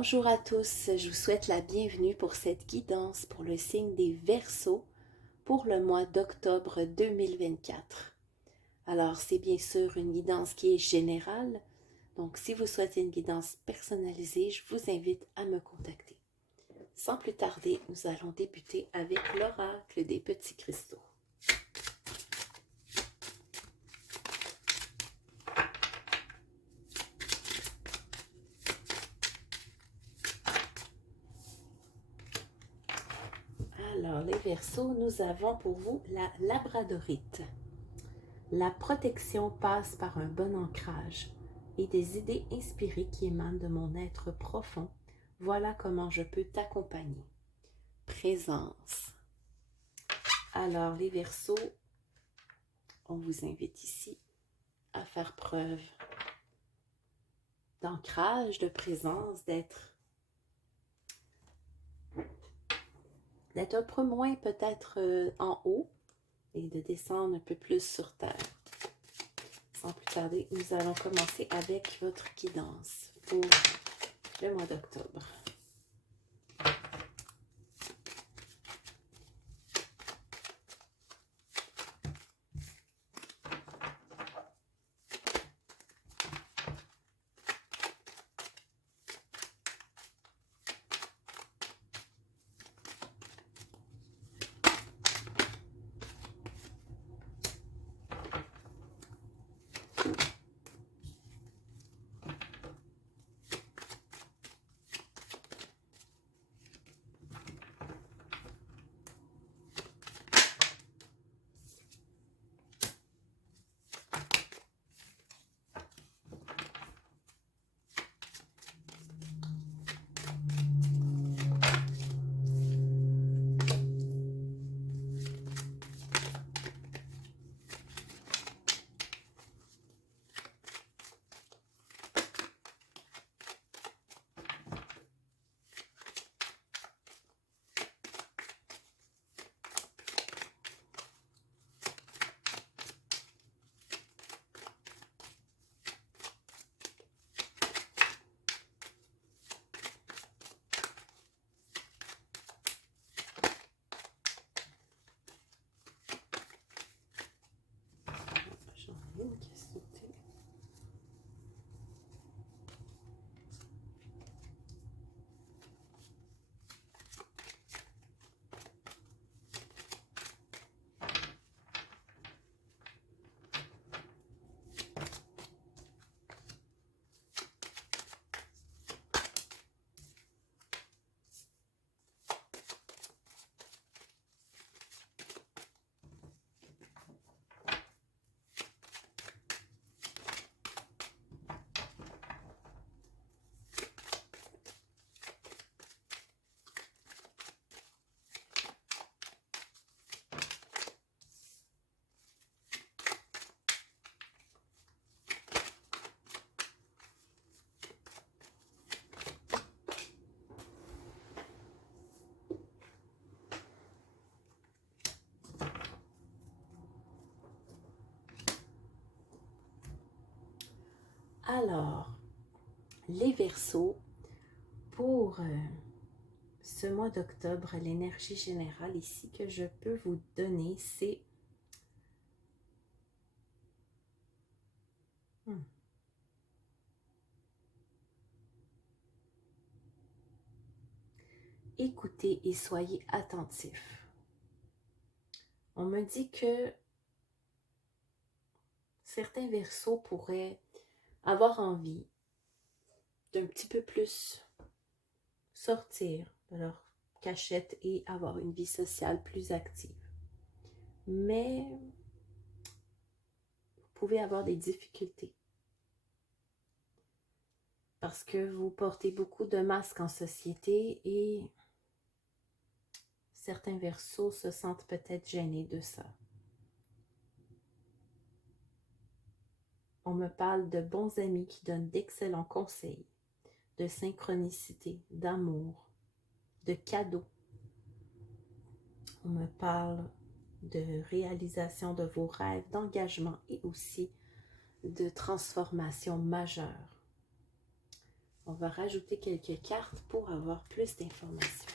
Bonjour à tous, je vous souhaite la bienvenue pour cette guidance pour le signe des Verseaux pour le mois d'octobre 2024. Alors, c'est bien sûr une guidance qui est générale, donc si vous souhaitez une guidance personnalisée, je vous invite à me contacter. Sans plus tarder, nous allons débuter avec l'oracle des petits cristaux. Alors, les Verseaux, nous avons pour vous la labradorite. La protection passe par un bon ancrage et des idées inspirées qui émanent de mon être profond. Voilà comment je peux t'accompagner. Présence. Alors, les Verseaux, on vous invite ici à faire preuve d'ancrage, de présence, d'être un peu moins peut-être en haut et de descendre un peu plus sur terre. Sans plus tarder, nous allons commencer avec votre guidance pour le mois d'octobre. Une qui a sauté. Alors, les Verseaux, pour ce mois d'octobre, l'énergie générale ici que je peux vous donner, c'est écoutez et soyez attentifs. On me dit que certains Verseaux pourraient avoir envie d'un petit peu plus sortir de leur cachette et avoir une vie sociale plus active. Mais vous pouvez avoir des difficultés parce que vous portez beaucoup de masques en société et certains Verseaux se sentent peut-être gênés de ça. On me parle de bons amis qui donnent d'excellents conseils, de synchronicité, d'amour, de cadeaux. On me parle de réalisation de vos rêves, d'engagement et aussi de transformation majeure. On va rajouter quelques cartes pour avoir plus d'informations.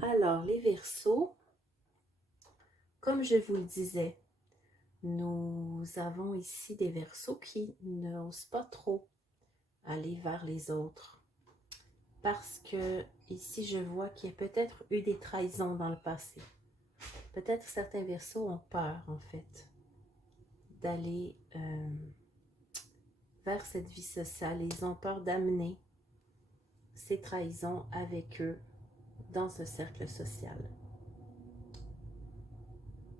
Alors, les Verseaux, comme je vous le disais, nous avons ici des Verseaux qui n'osent pas trop aller vers les autres. Parce que ici, je vois qu'il y a peut-être eu des trahisons dans le passé. Peut-être certains Verseaux ont peur, en fait, d'aller vers cette vie sociale. Ils ont peur d'amener ces trahisons avec eux dans ce cercle social.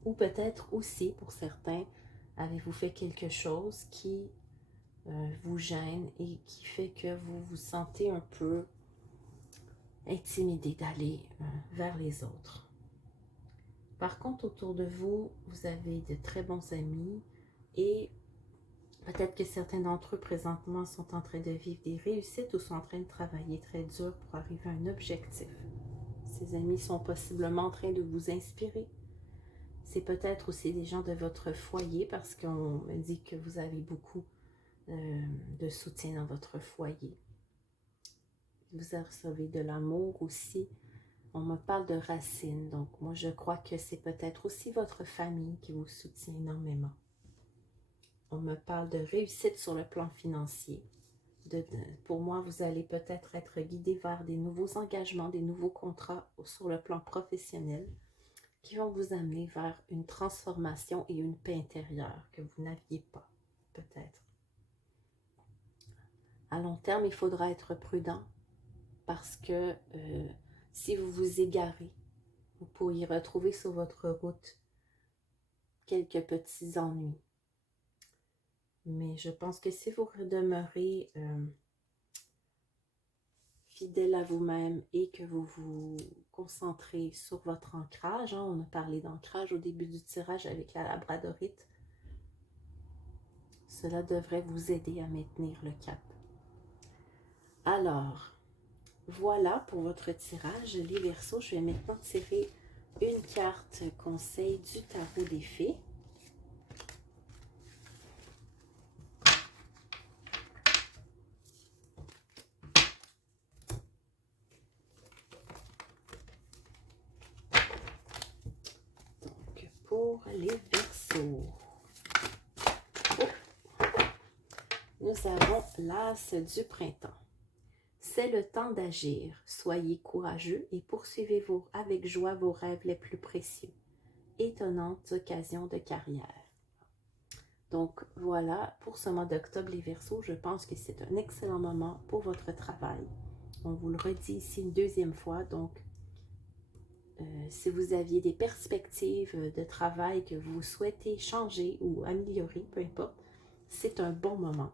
Ou peut-être aussi, pour certains, avez-vous fait quelque chose qui vous gêne et qui fait que vous vous sentez un peu intimidé d'aller vers les autres. Par contre, autour de vous, vous avez de très bons amis et peut-être que certains d'entre eux présentement sont en train de vivre des réussites ou sont en train de travailler très dur pour arriver à un objectif. Ces amis sont possiblement en train de vous inspirer. C'est peut-être aussi des gens de votre foyer parce qu'on me dit que vous avez beaucoup de soutien dans votre foyer. Vous recevez de l'amour aussi. On me parle de racines, donc moi je crois que c'est peut-être aussi votre famille qui vous soutient énormément. On me parle de réussite sur le plan financier. Pour moi, vous allez peut-être être guidé vers des nouveaux engagements, des nouveaux contrats sur le plan professionnel qui vont vous amener vers une transformation et une paix intérieure que vous n'aviez pas, peut-être. À long terme, il faudra être prudent parce que si vous vous égarez, vous pourriez retrouver sur votre route quelques petits ennuis. Mais je pense que si vous demeurez fidèle à vous-même et que vous vous concentrez sur votre ancrage, hein, on a parlé d'ancrage au début du tirage avec la labradorite, cela devrait vous aider à maintenir le cap. Alors, voilà pour votre tirage, les Verseaux. Je vais maintenant tirer une carte conseil du tarot des fées. Donc, pour les Verseaux, nous avons l'As du printemps. C'est le temps d'agir. Soyez courageux et poursuivez avec joie vos rêves les plus précieux. Étonnantes occasions de carrière. Donc voilà, pour ce mois d'octobre, les Verseaux, je pense que c'est un excellent moment pour votre travail. On vous le redit ici une deuxième fois, donc si vous aviez des perspectives de travail que vous souhaitez changer ou améliorer, peu importe, c'est un bon moment.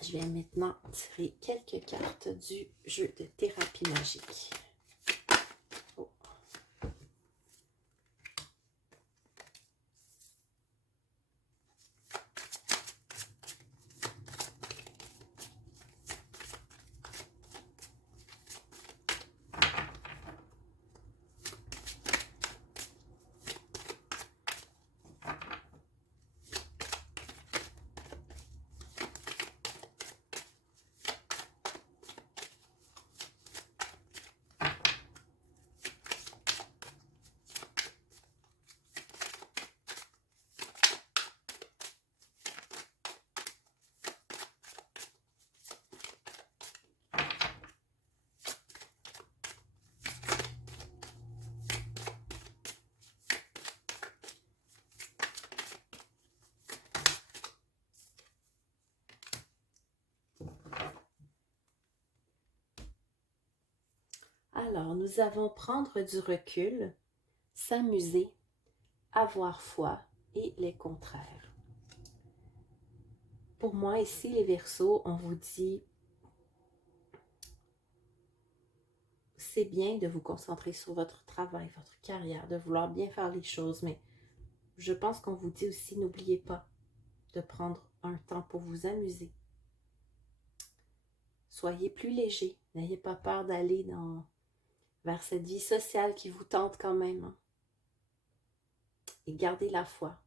Je vais maintenant tirer quelques cartes du jeu de thérapie magique. Oh. Alors, nous avons prendre du recul, s'amuser, avoir foi et les contraires. Pour moi, ici, les Verseaux, on vous dit, c'est bien de vous concentrer sur votre travail, votre carrière, de vouloir bien faire les choses, mais je pense qu'on vous dit aussi, n'oubliez pas de prendre un temps pour vous amuser. Soyez plus léger, n'ayez pas peur d'aller vers cette vie sociale qui vous tente quand même. Hein. Et gardez la foi.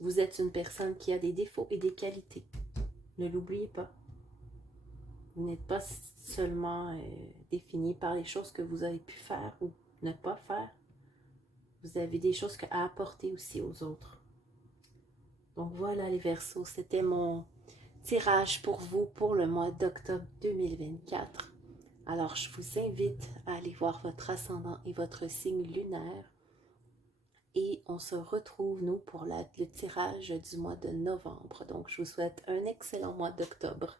Vous êtes une personne qui a des défauts et des qualités. Ne l'oubliez pas. Vous n'êtes pas seulement défini par les choses que vous avez pu faire ou ne pas faire. Vous avez des choses à apporter aussi aux autres. Donc voilà les Verseaux, c'était mon tirage pour vous pour le mois d'octobre 2024. Alors je vous invite à aller voir votre ascendant et votre signe lunaire. Et on se retrouve, nous, pour le tirage du mois de novembre. Donc, je vous souhaite un excellent mois d'octobre.